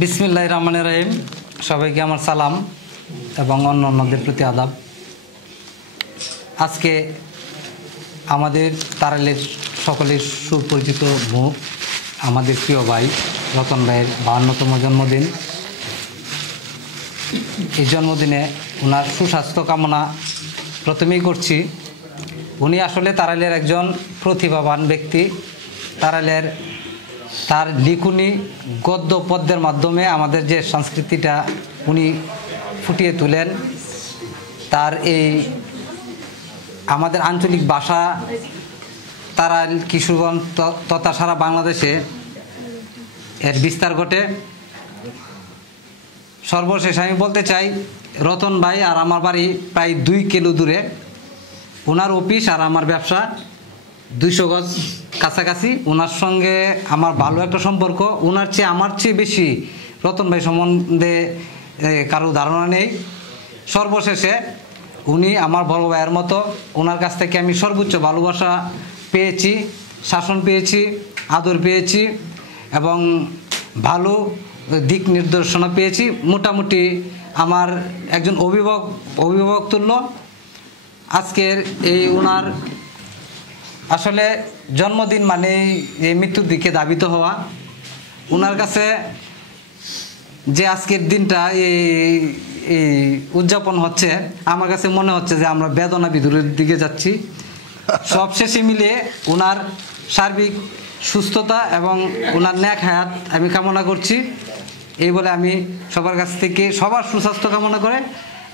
বিসমিল্লাহির রহমানির রহিম। সবাইকে আমার সালাম এবং অন্যদের প্রতি আদাব। আজকে আমাদের তারাইলের সকলের সুপরিচিত মুখ, আমাদের প্রিয় ভাই রতন ভাইয়ের 52তম জন্মদিন। এই জন্মদিনে ওনার সুস্বাস্থ্য কামনা প্রথমেই করছি। উনি আসলে তারাইলের একজন প্রতিভাবান ব্যক্তি। তারাইলের তার লিখুনি গদ্য পদ্যের মাধ্যমে আমাদের যে সংস্কৃতিটা উনি ফুটিয়ে তোলেন। তার এই আমাদের আঞ্চলিক ভাষা তারাইল, কিশোরগঞ্জ তথা সারা বাংলাদেশে এর বিস্তার ঘটে। সর্বশেষ আমি বলতে চাই, রতন ভাই আর আমার বাড়ি প্রায় 2 কিলো দূরে। ওনার অফিস আর আমার ব্যবসা 200 গজ কাছাকাছি। ওনার সঙ্গে আমার ভালো একটা সম্পর্ক। ওনার চেয়ে আমার চেয়ে বেশি রতন ভাই সম্বন্ধে কারো ধারণা নেই। সর্বশেষে উনি আমার বড় ভাইয়ের মতো। ওনার কাছ থেকে আমি সর্বোচ্চ ভালোবাসা পেয়েছি, শাসন পেয়েছি, আদর পেয়েছি এবং ভালো দিক নির্দেশনা পেয়েছি। মোটামুটি আমার একজন অভিভাবক তুল্য। আজকের এই ওনার আসলে জন্মদিন মানে এই মৃত্যুর দিকে ধাবিত হওয়া। ওনার কাছে যে আজকের দিনটা এই উদযাপন হচ্ছে, আমার কাছে মনে হচ্ছে যে আমরা বেদনা বিদুরের দিকে যাচ্ছি। সবশেষে মিলিয়ে ওনার সার্বিক সুস্থতা এবং ওনার ন্যাক হায়াত আমি কামনা করছি। এই বলে আমি সবার কাছ থেকে সবার সুস্বাস্থ্য কামনা করে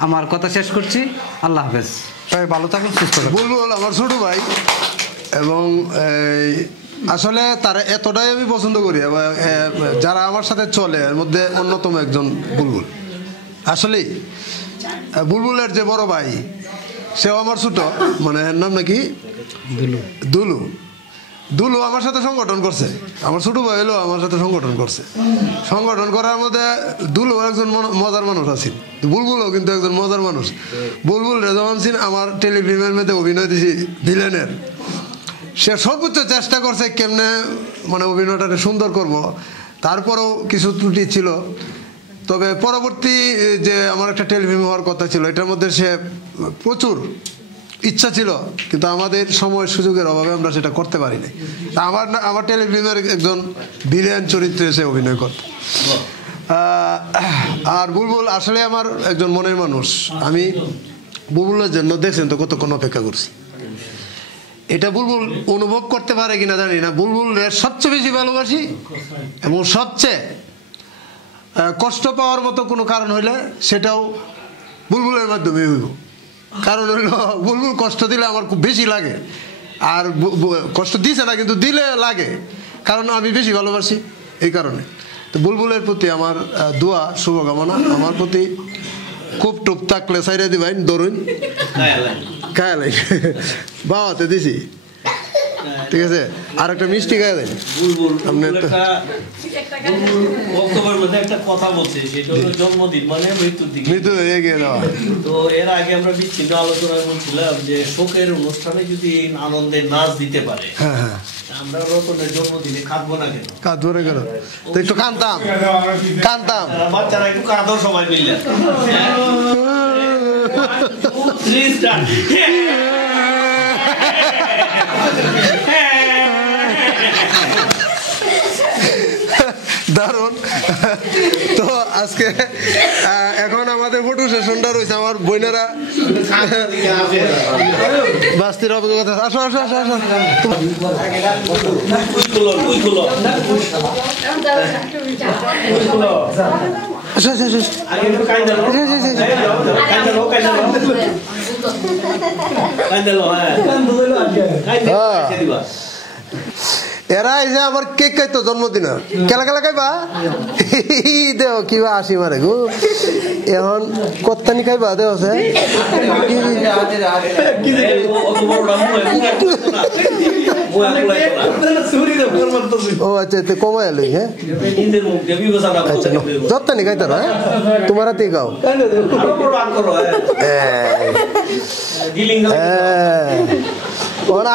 আমার কথা শেষ করছি। আল্লাহ হাফেজ। সবাই ভালো থাকুন, সুস্থ থাকুন। বুলবুল আমার ছোট ভাই এবং আসলে তারা এতটাই আমি পছন্দ করি এবং যারা আমার সাথে চলে এর মধ্যে অন্যতম একজন বুলবুল। আসলে বুলবুলের যে বড় ভাই সেও আমার ছোট, মানে এর নাম নাকি দুলু। দুলু আমার সাথে সংগঠন করছে। আমার ছোট ভাই হলো আমার সাথে সংগঠন করছে। সংগঠন করার মধ্যে দুলু একজন মজার মানুষ আছেন, বুলবুলও কিন্তু একজন মজার মানুষ। বুলবুল রেজামান সিন আমার টেলিফিল্মের মধ্যে অভিনয় দিয়েছি ভিলেনের। সে সর্বোচ্চ চেষ্টা করছে কেমনে মানে অভিনয়টাকে সুন্দর করব। তারপরেও কিছু ত্রুটি ছিল। তবে পরবর্তী যে আমার একটা টেলিফিল্ম হওয়ার কথা ছিল, এটার মধ্যে সে প্রচুর ইচ্ছা ছিল, কিন্তু আমাদের সময় সুযোগের অভাবে আমরা সেটা করতে পারি নাই। আমার টেলিফিল্মের একজন ভিলেন চরিত্রে এসে অভিনয় করত। আর বুলবুল আসলে আমার একজন মনের মানুষ। আমি বুলবুলের জন্য দেখছেন তো কতক্ষণ অপেক্ষা করছি। এটা বুলবুল অনুভব করতে পারে কিনা জানি না। বুলবুলের সবচেয়ে বেশি ভালোবাসি এবং সবচেয়ে কষ্ট পাওয়ার মতো কোনো কারণ হইলে সেটাও বুলবুলের মাধ্যমে হইব। কারণ হইল বুলবুল কষ্ট দিলে আমার খুব বেশি লাগে, আর কষ্ট দিছে না কিন্তু দিলে লাগে, কারণ আমি বেশি ভালোবাসি এই কারণে। তো বুলবুলের প্রতি আমার দোয়া শুভকামনা। আমার প্রতি খুব টুপ থাকলে সাইরে দিবেন, ধরুন খায়ালাই বাবাতে দিছি, ঠিক আছে। আর একটা মিষ্টি খাইয়া দেন। আপনি মৃত্যু এগিয়ে দেওয়া। তো এর আগে আমরা বিচ্ছিন্ন আলোচনা বলছিলাম যে শোকের অনুষ্ঠানে যদি আনন্দের নাচ দিতে পারে, আমরা রতনের জন্মদিনে কাঁদবো না কেন? কাঁদবো না কেন? তো একটু কাঁদতাম বাচ্চারা একটু কাঁদো সবাই মিললে। দারুণ। তো আজকে এখন আমাদের ফটো সেশনটা রয়েছে। আমার বোনেরা বাস্তির অভিজ্ঞতা। আসো আসো আসো আসো। এরা এই যে আমার কেক খাইতো জন্মদিন, কেলা কেলা খাইবা দেও কিবা আসি মারে গো। এখন কত্তানি খাইবা দেও আছে। ও আচ্ছা, কমাই এলো। হ্যাঁ আচ্ছা, যত্তানি খাইতো না তোমার হাতে খাও।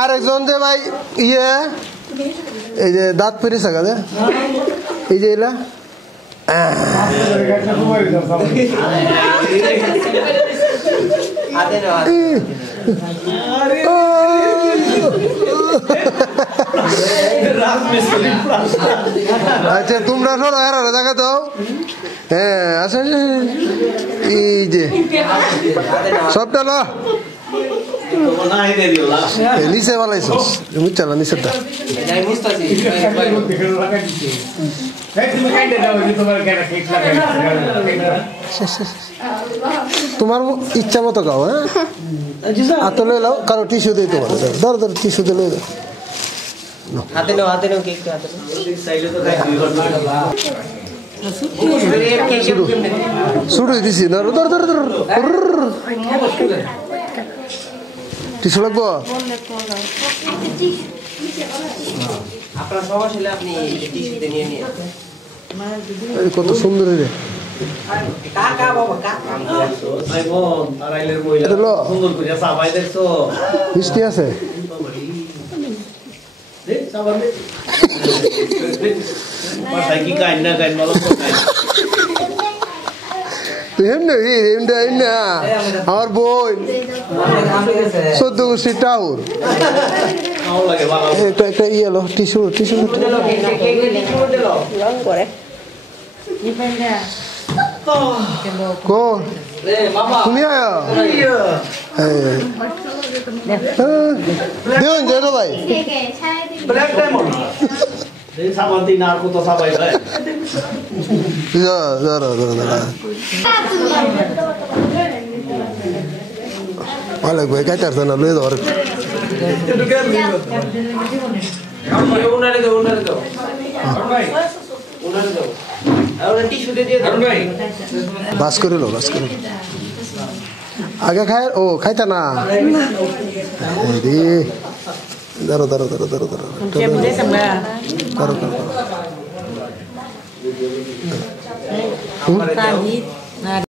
আরেকজন যে ভাই এই যে দাঁত পেরেছে কাজে, এই যে এলা আচ্ছা তোমরা সরো এরা দেখা দাও। হ্যাঁ আচ্ছা এই যে সবটা লো নিচে বানাইছো বুঝছো না নিচেরটা তোমার ইচ্ছা মতো খাও। হ্যাঁ হাতে লই লাও কারো টিস্যু দিই তোমার ধরো ধরো টিস্যু দিয়ে লই দাও হাতে নাও কেক হাতে শুরু দিছি ধরো ধরো ধরো ধরো টিস্যু লাগবো আপনার সমস্যা হলে আপনি টিস্যুতে নিয়ে নিয়ে কত সুন্দর রে কাকা বাবা কাকা এটা লো সুন্দর করে সাবাই দেখছো মিষ্টি আছে বাসায় কি গাইন না গাইন বলো আমার বোন 14 গোষ্ঠী টাউর লাগে ভালো একটা ইয়েলো টিস্যু টিস্যু কো তুমি আয়া দেউন যে ভাই ব্ল্যাক ডায়মন্ড এই সামান্তি না কত সাবাই ভাই ভালো ভাই কাজ আসছে না লয়ে ধর বাস করে লো বাস করে আগে খায় ও খাইতা না রে ধরো ধরো ধরো ধরো ধরো করো করো